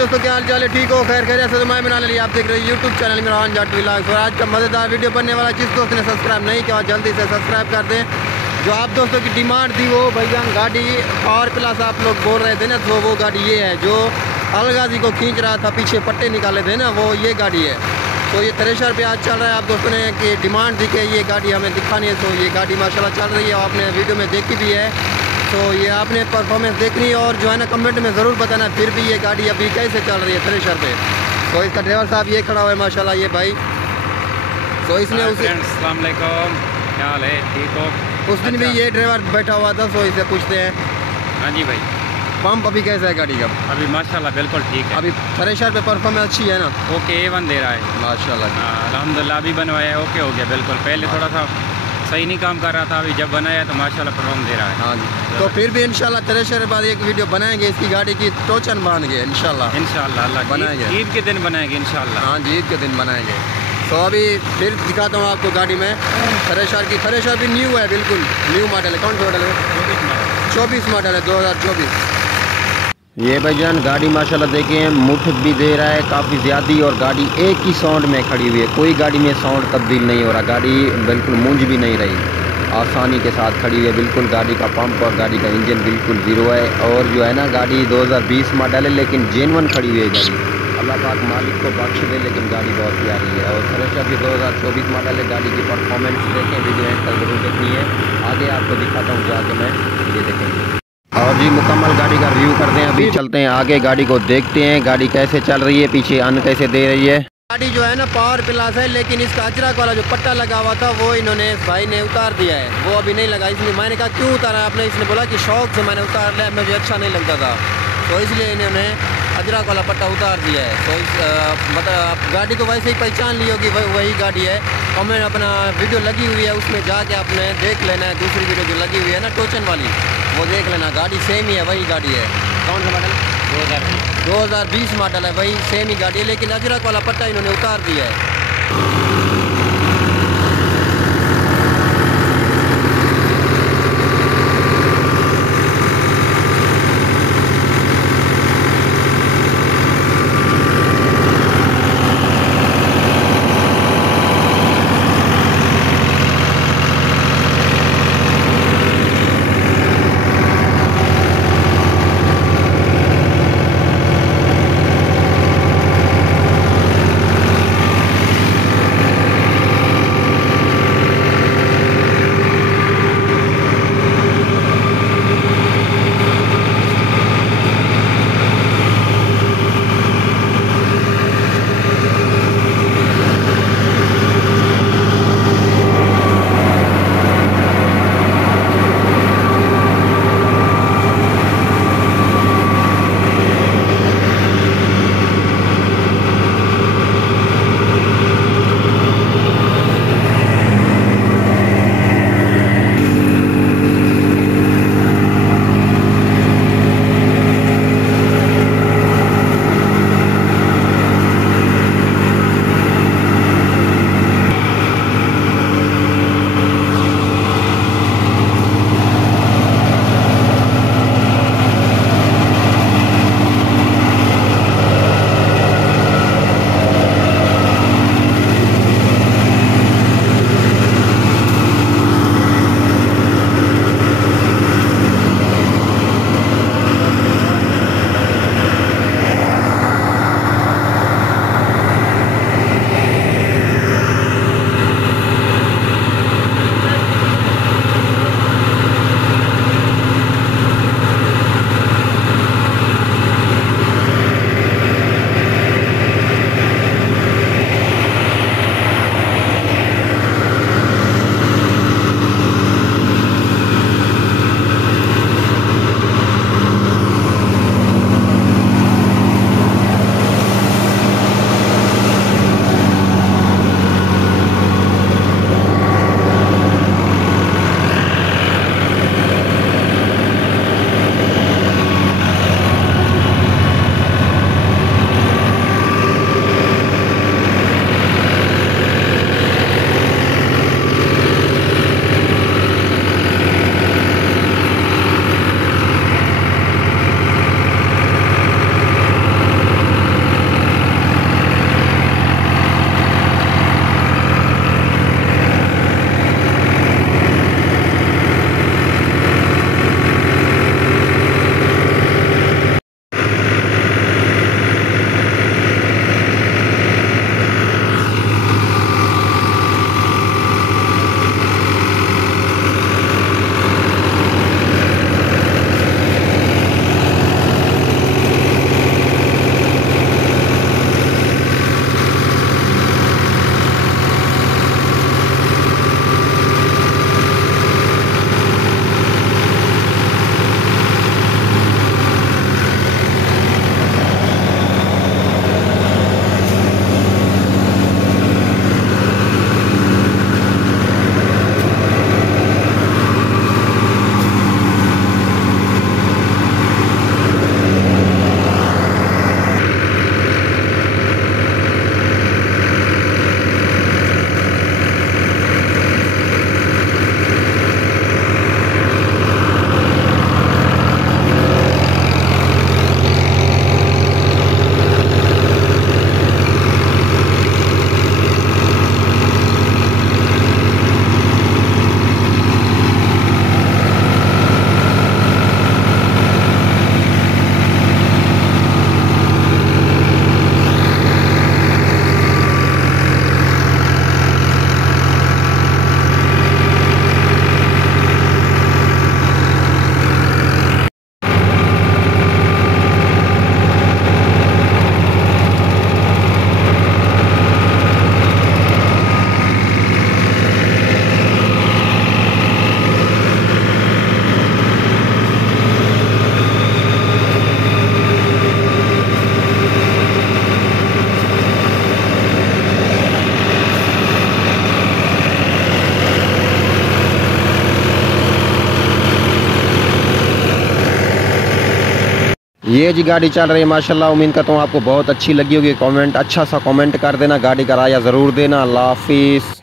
दोस्तों, क्या हाल चाल है? ठीक हो? खैर खैरियत से तो मैं बना लिया। आप देख रहे हैं यूट्यूब चैनल मेरा जाट व्लॉग्स। और आज का मज़ेदार वीडियो बनने वाला, जिस दोस्त ने सब्सक्राइब नहीं किया जल्दी से सब्सक्राइब कर दें। जो आप दोस्तों की डिमांड थी वो भैया गाड़ी पावर प्लस आप लोग बोल रहे थे ना, तो वो गाड़ी ये है जो अलगाजी को खींच रहा था, पीछे पट्टे निकाले थे ना, वो ये गाड़ी है। तो ये थ्रेशर पे आज चल रहा है। आप दोस्तों ने कि डिमांड थी कि ये गाड़ी हमें दिखानी है, तो ये गाड़ी माशाल्लाह चल रही है। आपने वीडियो में देखी भी है, तो ये आपने परफॉर्मेंस देखनी है और जो है ना कमेंट में ज़रूर बताना फिर भी ये गाड़ी अभी कैसे चल रही है थ्रेशर पे। तो इसका ड्राइवर साहब ये खड़ा हुआ है माशाल्लाह, ये भाई। तो इसने अस्सलाम वालेकुम, क्या हाल है? ठीक हो? उस दिन भी ये ड्राइवर बैठा हुआ था, तो इसे पूछते हैं। हाँ जी भाई। पंप अभी कैसा है गाड़ी का? अभी माशाल्लाह बिल्कुल ठीक है। अभी थ्रेशर पे परफॉर्मेंस अच्छी है ना? ओके, A1 दे रहा है माशाल्लाह। अल्हम्दुलिल्लाह अभी बनवाया है, ओके हो गया बिल्कुल। पहले थोड़ा सा सही नहीं काम कर रहा था, अभी जब बनाया तो माशाल्लाह परफॉर्म दे रहा है। हाँ जी। तो फिर भी इंशाल्लाह थ्रेशर के बाद एक वीडियो बनाएंगे इसकी गाड़ी की, टोचन बांध के इंशाल्लाह अल्लाह बनाएंगे। ईद के दिन बनाएंगे इंशाल्लाह। हाँ जी, ईद के दिन बनाएंगे। तो अभी फिर दिखाता हूँ आपको गाड़ी में थ्रेशर की। थ्रेशर भी न्यू है, बिल्कुल न्यू मॉडल है। कौन सा मॉडल है? 24 मॉडल है, 2024। ये भाईजान गाड़ी माशाल्लाह देखिए मुठ भी दे रहा है काफ़ी ज़्यादा, और गाड़ी एक ही साउंड में खड़ी हुई है, कोई गाड़ी में साउंड तब्दील नहीं हो रहा। गाड़ी बिल्कुल मूंज भी नहीं रही, आसानी के साथ खड़ी हुई है बिल्कुल। गाड़ी का पंप और गाड़ी का इंजन बिल्कुल ज़ीरो है। और जो है ना गाड़ी 2020 मॉडल है, लेकिन जेन्युइन खड़ी हुई है गाड़ी। अल्लाह पाक मालिक को बख्श दे, लेकिन गाड़ी बहुत प्यारी है। और थ्रेशर भी 2024 मॉडल है। गाड़ी की परफॉर्मेंस देखें, वीडियो एंड तक जरूर देखनी है। आगे आपको दिखाता हूँ जाके मैं, ये देखेंगे। और जी मुकम्मल गाड़ी का रिव्यू करते हैं। अभी चलते हैं आगे, गाड़ी को देखते हैं गाड़ी कैसे चल रही है, पीछे अन कैसे दे रही है। गाड़ी जो है ना पावर प्लस है, लेकिन इसका अजरक वाला जो पट्टा लगा हुआ था वो इन्होंने भाई ने उतार दिया है, वो अभी नहीं लगा। इसलिए मैंने कहा क्यों उतारा आपने? इसने बोला कि शौक से मैंने उतार लिया, मुझे अच्छा नहीं लगता था, तो इसलिए इन्होंने अजरक वाला पट्टा उतार दिया है। तो इस मतलब गाड़ी तो वैसे ही पहचान ली होगी, वही गाड़ी है। और मैं अपना वीडियो लगी हुई है, उसमें जाके आपने देख लेना है। दूसरी वीडियो जो लगी हुई है ना टोचन वाली, वो देख लेना। गाड़ी सेम ही है, वही गाड़ी है। कौन सा मॉडल? 2020 मॉडल है, वही सेम ही गाड़ी है, लेकिन अजरक वाला पट्टा इन्होंने उतार दिया है। ये जी गाड़ी चल रही है माशाल्लाह। उम्मीद करता हूँ आपको बहुत अच्छी लगी होगी। अच्छा सा कमेंट कर देना, गाड़ी का राय ज़रूर देना। अल्लाह हाफिज़।